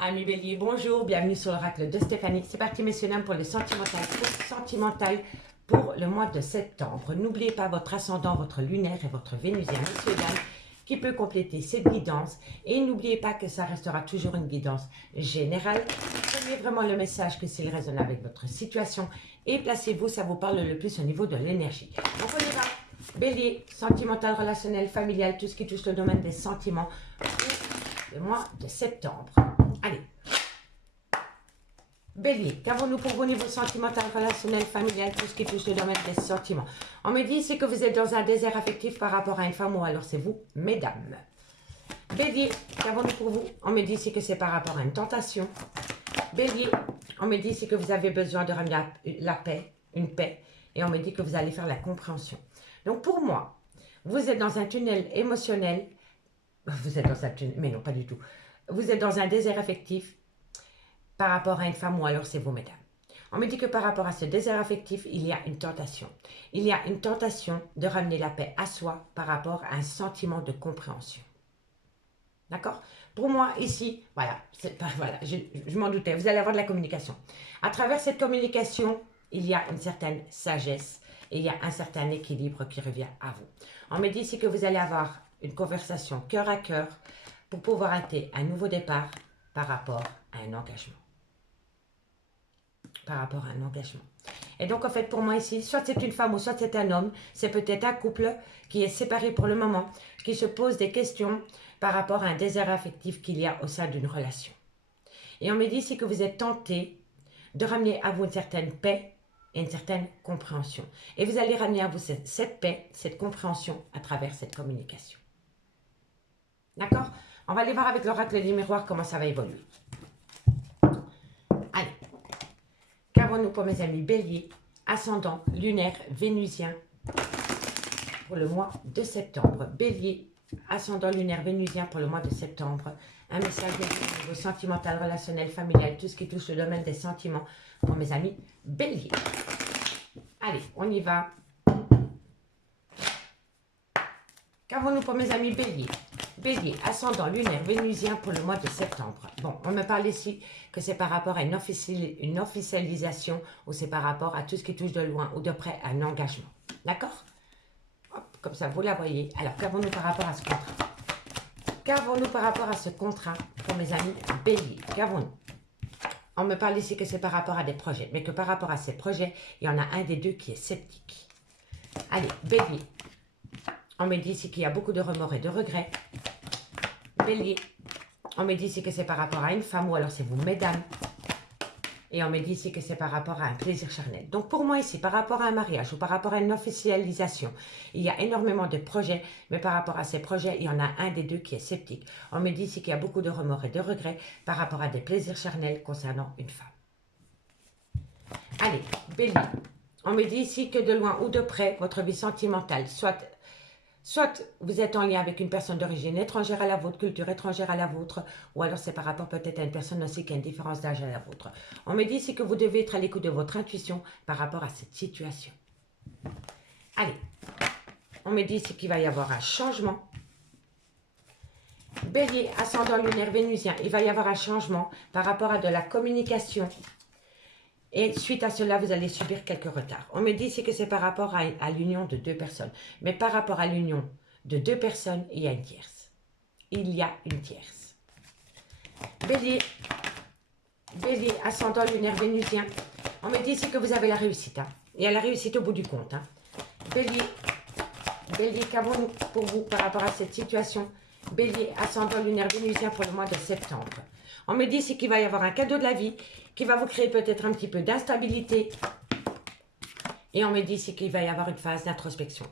Amis Bélier, bonjour, bienvenue sur l'oracle de Stéphanie. C'est parti messieurs dames pour le sentimental pour le mois de septembre. N'oubliez pas votre ascendant, votre lunaire et votre vénusien, messieurs dames, qui peut compléter cette guidance. Et n'oubliez pas que ça restera toujours une guidance générale. Prenez vraiment le message que s'il résonne avec votre situation et placez-vous, ça vous parle le plus au niveau de l'énergie. Donc on y va. Bélier, sentimental, relationnel, familial, tout ce qui touche le domaine des sentiments pour le mois de septembre. Allez. Bélier, qu'avons-nous pour vous au niveau sentimental, relationnel, familial, tout ce qui touche le domaine des sentiments? On me dit ici que vous êtes dans un désert affectif par rapport à une femme ou alors c'est vous, mesdames. Bélier, qu'avons-nous pour vous? On me dit ici que c'est par rapport à une tentation. Bélier, on me dit ici que vous avez besoin de ramener la paix, une paix, et on me dit que vous allez faire la compréhension. Donc pour moi, vous êtes dans un tunnel émotionnel, vous êtes dans un tunnel, mais non pas du tout. Vous êtes dans un désert affectif par rapport à une femme ou alors c'est vous, mesdames. On me dit que par rapport à ce désert affectif, il y a une tentation. Il y a une tentation de ramener la paix à soi par rapport à un sentiment de compréhension. D'accord? Pour moi, ici, voilà, je m'en doutais, vous allez avoir de la communication. À travers cette communication, il y a une certaine sagesse et il y a un certain équilibre qui revient à vous. On me dit ici que vous allez avoir une conversation cœur à cœur pour pouvoir atteindre un nouveau départ par rapport à un engagement. Par rapport à un engagement. Et donc, en fait, pour moi ici, soit c'est une femme ou soit c'est un homme, c'est peut-être un couple qui est séparé pour le moment, qui se pose des questions par rapport à un désert affectif qu'il y a au sein d'une relation. Et on me dit ici que vous êtes tenté de ramener à vous une certaine paix et une certaine compréhension. Et vous allez ramener à vous cette paix, cette compréhension à travers cette communication. D'accord? On va aller voir avec l'oracle du miroir comment ça va évoluer. Allez. Qu'avons-nous pour mes amis Bélier, ascendant, lunaire, vénusien pour le mois de septembre? Bélier, ascendant, lunaire, vénusien pour le mois de septembre. Un message au niveau sentimental, relationnel, familial, tout ce qui touche le domaine des sentiments pour mes amis Bélier. Allez, on y va. Qu'avons-nous pour mes amis Bélier? Bélier, ascendant, lunaire, vénusien pour le mois de septembre. Bon, on me parle ici que c'est par rapport à une officialisation ou c'est par rapport à tout ce qui touche de loin ou de près à un engagement. D'accord? Comme ça, vous la voyez. Alors, qu'avons-nous par rapport à ce contrat? Qu'avons-nous par rapport à ce contrat pour mes amis Bélier? Qu'avons-nous? On me parle ici que c'est par rapport à des projets, mais que par rapport à ces projets, il y en a un des deux qui est sceptique. Allez, Bélier. On me dit ici qu'il y a beaucoup de remords et de regrets. Bélier, on me dit ici que c'est par rapport à une femme ou alors c'est vous, mesdames. Et on me dit ici que c'est par rapport à un plaisir charnel. Donc pour moi ici, par rapport à un mariage ou par rapport à une officialisation, il y a énormément de projets, mais par rapport à ces projets, il y en a un des deux qui est sceptique. On me dit ici qu'il y a beaucoup de remords et de regrets par rapport à des plaisirs charnels concernant une femme. Allez, Bélier, on me dit ici que de loin ou de près, votre vie sentimentale, Soit vous êtes en lien avec une personne d'origine étrangère à la vôtre, culture étrangère à la vôtre, ou alors c'est par rapport peut-être à une personne aussi qui a une différence d'âge à la vôtre. On me dit ici que vous devez être à l'écoute de votre intuition par rapport à cette situation. Allez, on me dit ici qu'il va y avoir un changement. Bélier, ascendant lunaire vénusien, il va y avoir un changement par rapport à de la communication. Et suite à cela, vous allez subir quelques retards. On me dit ici que c'est par rapport à l'union de deux personnes. Mais par rapport à l'union de deux personnes, il y a une tierce. Il y a une tierce. Bélier, ascendant lunaire vénusien. On me dit ici que vous avez la réussite. Hein. Il y a la réussite au bout du compte. Hein. Bélier, qu'avons-nous pour vous par rapport à cette situation? Bélier, ascendant lunaire vénusien pour le mois de septembre. On me dit ici qu'il va y avoir un cadeau de la vie qui va vous créer peut-être un petit peu d'instabilité. Et on me dit ici qu'il va y avoir une phase d'introspection.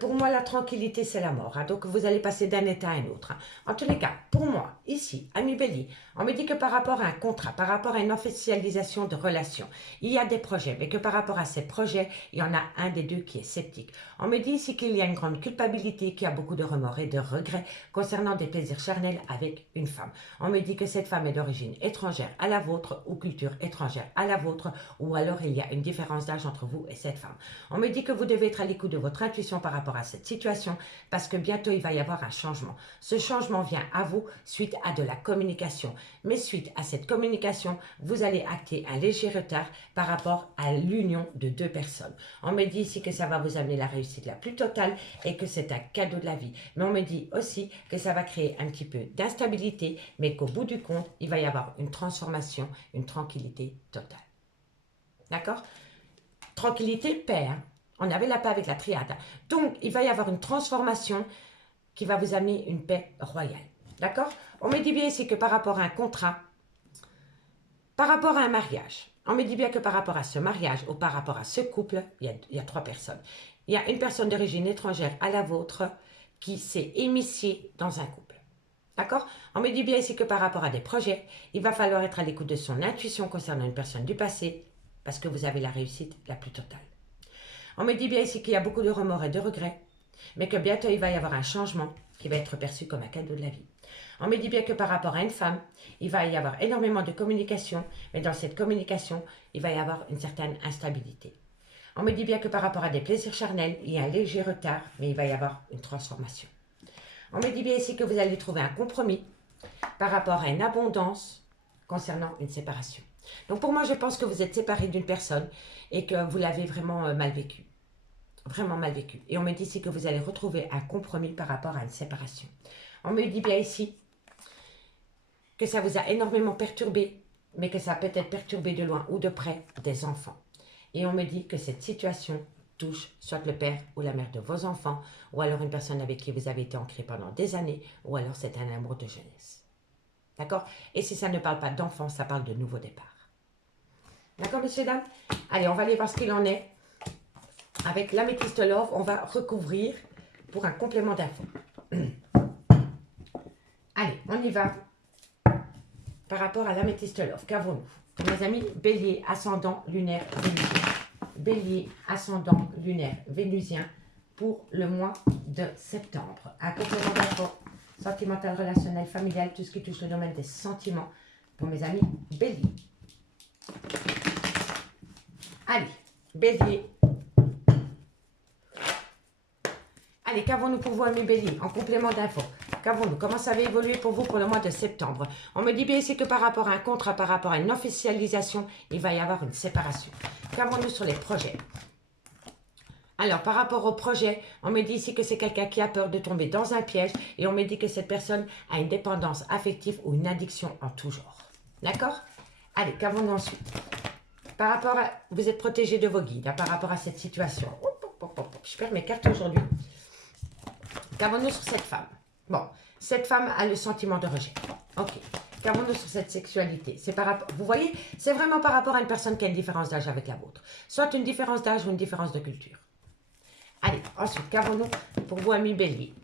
Pour moi, la tranquillité, c'est la mort. Hein, donc, vous allez passer d'un état à un autre. Hein. En tous les cas, pour moi, ici, ami Bélier, on me dit que par rapport à un contrat, par rapport à une officialisation de relation, il y a des projets, mais que par rapport à ces projets, il y en a un des deux qui est sceptique. On me dit ici qu'il y a une grande culpabilité, qu'il y a beaucoup de remords et de regrets concernant des plaisirs charnels avec une femme. On me dit que cette femme est d'origine étrangère à la vôtre ou culture étrangère à la vôtre, ou alors il y a une différence d'âge entre vous et cette femme. On me dit que vous devez être à l'écoute de votre intuition par rapport à cette situation parce que bientôt il va y avoir un changement. Ce changement vient à vous suite à de la communication. Mais suite à cette communication, vous allez acter un léger retard par rapport à l'union de deux personnes. On me dit ici que ça va vous amener la réussite la plus totale et que c'est un cadeau de la vie. Mais on me dit aussi que ça va créer un petit peu d'instabilité, mais qu'au bout du compte, il va y avoir une transformation, une tranquillité totale. D'accord? Tranquillité, paix. Hein? On avait la paix avec la triade. Donc, il va y avoir une transformation qui va vous amener une paix royale. D'accord? On me dit bien ici que par rapport à un contrat, par rapport à un mariage, on me dit bien que par rapport à ce mariage ou par rapport à ce couple, il y a trois personnes. Il y a une personne d'origine étrangère à la vôtre qui s'est émissée dans un couple. D'accord? On me dit bien ici que par rapport à des projets, il va falloir être à l'écoute de son intuition concernant une personne du passé parce que vous avez la réussite la plus totale. On me dit bien ici qu'il y a beaucoup de remords et de regrets, mais que bientôt il va y avoir un changement qui va être perçu comme un cadeau de la vie. On me dit bien que par rapport à une femme, il va y avoir énormément de communication, mais dans cette communication, il va y avoir une certaine instabilité. On me dit bien que par rapport à des plaisirs charnels, il y a un léger retard, mais il va y avoir une transformation. On me dit bien ici que vous allez trouver un compromis par rapport à une abondance concernant une séparation. Donc pour moi, je pense que vous êtes séparé d'une personne et que vous l'avez vraiment mal vécu. Vraiment mal vécu. Et on me dit ici que vous allez retrouver un compromis par rapport à une séparation. On me dit bien ici que ça vous a énormément perturbé, mais que ça a peut-être perturbé de loin ou de près des enfants. Et on me dit que cette situation touche soit le père ou la mère de vos enfants, ou alors une personne avec qui vous avez été ancré pendant des années, ou alors c'est un amour de jeunesse. D'accord? Et si ça ne parle pas d'enfant, ça parle de nouveau départ. D'accord, messieurs, dames? Allez, on va aller voir ce qu'il en est. Avec l'améthyste love, on va recouvrir pour un complément d'info. Allez, on y va. Par rapport à l'améthyste love, qu'avons-nous? Mes amis, bélier, ascendant, lunaire, vénusien. Bélier, ascendant, lunaire, vénusien pour le mois de septembre. Un complément d'info sentimental, relationnel, familial, tout ce qui touche le domaine des sentiments pour mes amis bélier. Allez, bélier. Allez, qu'avons-nous pour vous, amis bélier, en complément d'info? Qu'avons-nous? Comment ça va évoluer pour vous pour le mois de septembre? On me dit bien ici que par rapport à un contrat, par rapport à une officialisation, il va y avoir une séparation. Qu'avons-nous sur les projets? Alors, par rapport au projet, on me dit ici que c'est quelqu'un qui a peur de tomber dans un piège et on me dit que cette personne a une dépendance affective ou une addiction en tout genre. D'accord? Allez, qu'avons-nous ensuite? Par rapport à... Vous êtes protégé de vos guides, hein, par rapport à cette situation. Je perds mes cartes aujourd'hui. Qu'avons-nous sur cette femme? Bon, cette femme a le sentiment de rejet. Ok. Qu'avons-nous sur cette sexualité? C'est par rapport, vous voyez, c'est vraiment par rapport à une personne qui a une différence d'âge avec la vôtre. Soit une différence d'âge ou une différence de culture. Allez, ensuite, qu'avons-nous pour vous, amis bélier?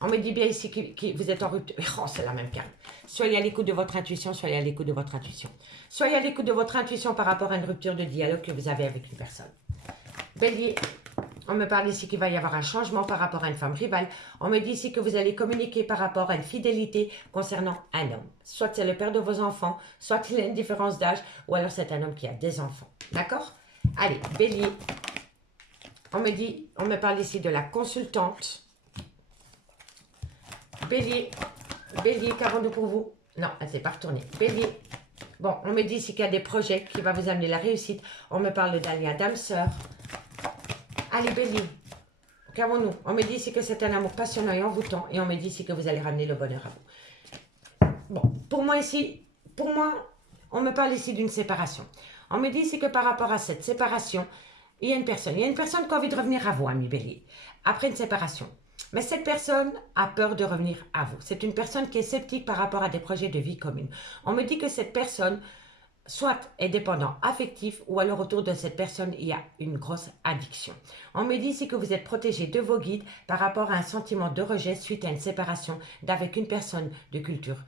On me dit bien ici que vous êtes en rupture. Oh, c'est la même carte. Soyez à l'écoute de votre intuition, soyez à l'écoute de votre intuition. Soyez à l'écoute de votre intuition par rapport à une rupture de dialogue que vous avez avec une personne. Bélier, on me parle ici qu'il va y avoir un changement par rapport à une femme rivale. On me dit ici que vous allez communiquer par rapport à une fidélité concernant un homme. Soit c'est le père de vos enfants, soit il a une différence d'âge, ou alors c'est un homme qui a des enfants. D'accord? Allez, bélier. On me parle ici de la consultante. Bélier, bélier, qu'avons-nous pour vous? Non, elle ne s'est pas retournée. Bélier. Bon, on me dit ici qu'il y a des projets qui vont vous amener la réussite. On me parle d'un lien d'âme-sœur. Allez, bélier. Qu'avons-nous? On me dit ici que c'est un amour passionnant et envoûtant. Et on me dit ici que vous allez ramener le bonheur à vous. Bon, pour moi, on me parle ici d'une séparation. On me dit ici que par rapport à cette séparation, il y a une personne qui a envie de revenir à vous, ami bélier, après une séparation. Mais cette personne a peur de revenir à vous. C'est une personne qui est sceptique par rapport à des projets de vie commune. On me dit que cette personne, soit est dépendant affectif, ou alors autour de cette personne, il y a une grosse addiction. On me dit ici que vous êtes protégé de vos guides par rapport à un sentiment de rejet suite à une séparation d'avec une personne de culture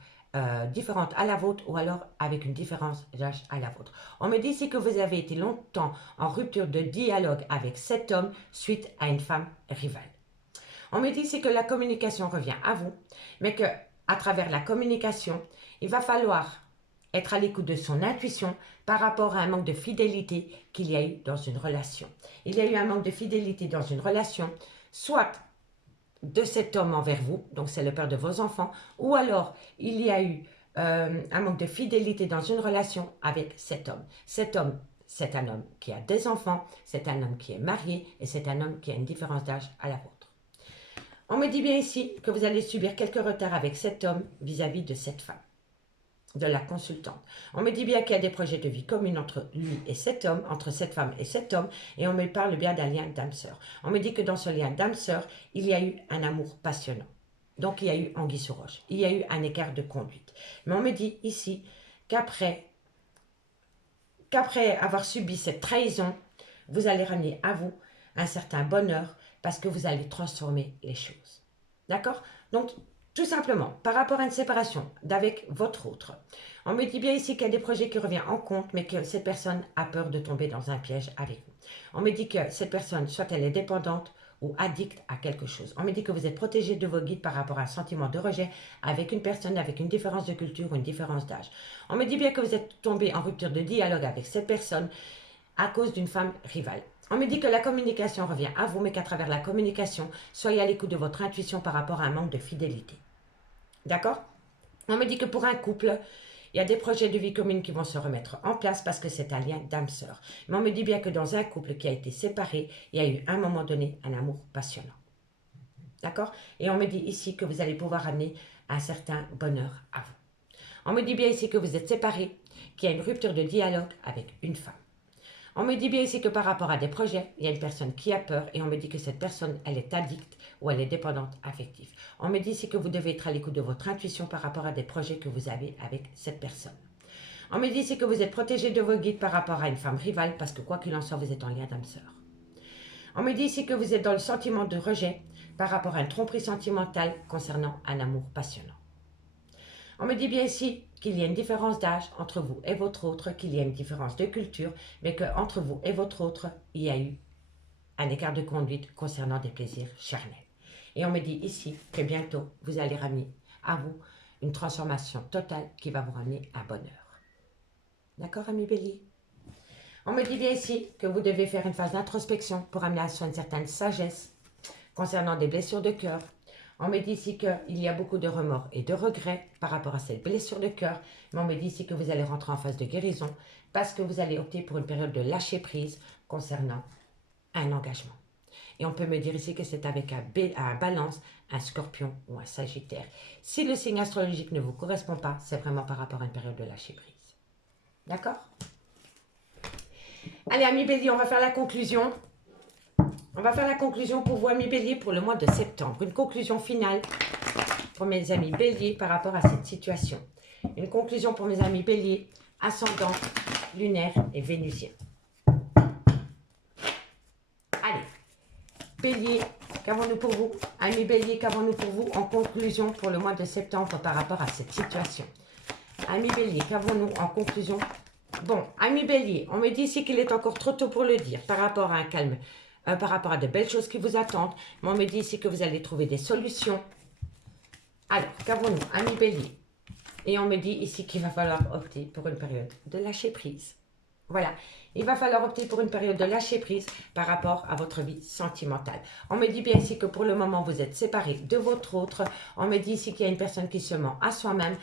différente à la vôtre, ou alors avec une différence d'âge à la vôtre. On me dit ici que vous avez été longtemps en rupture de dialogue avec cet homme suite à une femme rivale. On me dit ici que la communication revient à vous, mais que à travers la communication, il va falloir être à l'écoute de son intuition par rapport à un manque de fidélité qu'il y a eu dans une relation. Il y a eu un manque de fidélité dans une relation soit de cet homme envers vous, donc c'est le père de vos enfants, ou alors il y a eu un manque de fidélité dans une relation avec cet homme. Cet homme, c'est un homme qui a des enfants, c'est un homme qui est marié et c'est un homme qui a une différence d'âge à la vôtre. On me dit bien ici que vous allez subir quelques retards avec cet homme vis-à-vis de cette femme, de la consultante. On me dit bien qu'il y a des projets de vie communs entre lui et cet homme, entre cette femme et cet homme, et on me parle bien d'un lien d'âme-sœur. On me dit que dans ce lien d'âme-sœur, il y a eu un amour passionnant. Donc il y a eu anguille sous roche, il y a eu un écart de conduite. Mais on me dit ici qu'après avoir subi cette trahison, vous allez ramener à vous un certain bonheur parce que vous allez transformer les choses. D'accord? Donc, tout simplement, par rapport à une séparation d'avec votre autre, on me dit bien ici qu'il y a des projets qui reviennent en compte, mais que cette personne a peur de tomber dans un piège avec vous. On me dit que cette personne, soit elle est dépendante ou addict à quelque chose. On me dit que vous êtes protégé de vos guides par rapport à un sentiment de rejet avec une personne avec une différence de culture ou une différence d'âge. On me dit bien que vous êtes tombé en rupture de dialogue avec cette personne à cause d'une femme rivale. On me dit que la communication revient à vous, mais qu'à travers la communication, soyez à l'écoute de votre intuition par rapport à un manque de fidélité. D'accord? On me dit que pour un couple, il y a des projets de vie commune qui vont se remettre en place parce que c'est un lien d'âme-sœur. Mais on me dit bien que dans un couple qui a été séparé, il y a eu à un moment donné un amour passionnant. D'accord? Et on me dit ici que vous allez pouvoir amener un certain bonheur à vous. On me dit bien ici que vous êtes séparés, qu'il y a une rupture de dialogue avec une femme. On me dit bien ici que par rapport à des projets, il y a une personne qui a peur et on me dit que cette personne, elle est addicte ou elle est dépendante affective. On me dit ici que vous devez être à l'écoute de votre intuition par rapport à des projets que vous avez avec cette personne. On me dit ici que vous êtes protégé de vos guides par rapport à une femme rivale parce que quoi qu'il en soit, vous êtes en lien d'âme-sœur. On me dit ici que vous êtes dans le sentiment de rejet par rapport à une tromperie sentimentale concernant un amour passionnant. On me dit bien ici qu'il y a une différence d'âge entre vous et votre autre, qu'il y a une différence de culture, mais qu'entre vous et votre autre, il y a eu un écart de conduite concernant des plaisirs charnels. Et on me dit ici que bientôt, vous allez ramener à vous une transformation totale qui va vous ramener un bonheur. D'accord, ami Bélier? On me dit bien ici que vous devez faire une phase d'introspection pour amener à soi une certaine sagesse concernant des blessures de cœur. On me dit ici qu'il y a beaucoup de remords et de regrets par rapport à cette blessure de cœur, mais on me dit ici que vous allez rentrer en phase de guérison parce que vous allez opter pour une période de lâcher prise concernant un engagement. Et on peut me dire ici que c'est avec un balance, un scorpion ou un sagittaire. Si le signe astrologique ne vous correspond pas, c'est vraiment par rapport à une période de lâcher prise. D'accord? Allez, amis Bélier, on va faire la conclusion. On va faire la conclusion pour vous, amis Bélier, pour le mois de septembre. Une conclusion finale pour mes amis Bélier par rapport à cette situation. Une conclusion pour mes amis Bélier, ascendant, lunaire et vénusien. Allez, Bélier, qu'avons-nous pour vous? Amis Bélier, qu'avons-nous pour vous en conclusion pour le mois de septembre par rapport à cette situation? Amis Bélier, qu'avons-nous en conclusion? Bon, amis Bélier, on me dit ici qu'il est encore trop tôt pour le dire par rapport à un calme. Par rapport à de belles choses qui vous attendent. Mais on me dit ici que vous allez trouver des solutions. Alors, qu'avons-nous, amis Bélier? Et on me dit ici qu'il va falloir opter pour une période de lâcher prise. Voilà, il va falloir opter pour une période de lâcher prise par rapport à votre vie sentimentale. On me dit bien ici que pour le moment, vous êtes séparés de votre autre. On me dit ici qu'il y a une personne qui se ment à soi-même.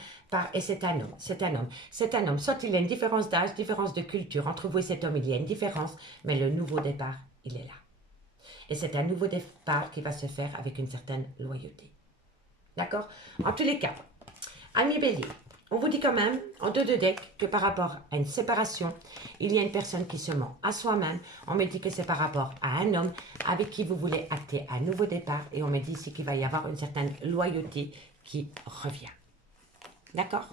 Et c'est un homme, c'est un homme. C'est un homme, soit il y a une différence d'âge, différence de culture. Entre vous et cet homme, il y a une différence. Mais le nouveau départ, il est là. Et c'est un nouveau départ qui va se faire avec une certaine loyauté. D'accord? En tous les cas, amis Bélier, on vous dit quand même, en deux de deck, que par rapport à une séparation, il y a une personne qui se ment à soi-même. On me dit que c'est par rapport à un homme avec qui vous voulez acter un nouveau départ. Et on me dit ici qu'il va y avoir une certaine loyauté qui revient. D'accord?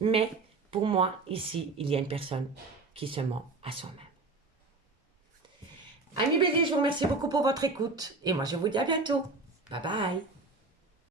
Mais pour moi, ici, il y a une personne qui se ment à soi-même. Amis Bélier, je vous remercie beaucoup pour votre écoute. Et moi, je vous dis à bientôt. Bye bye.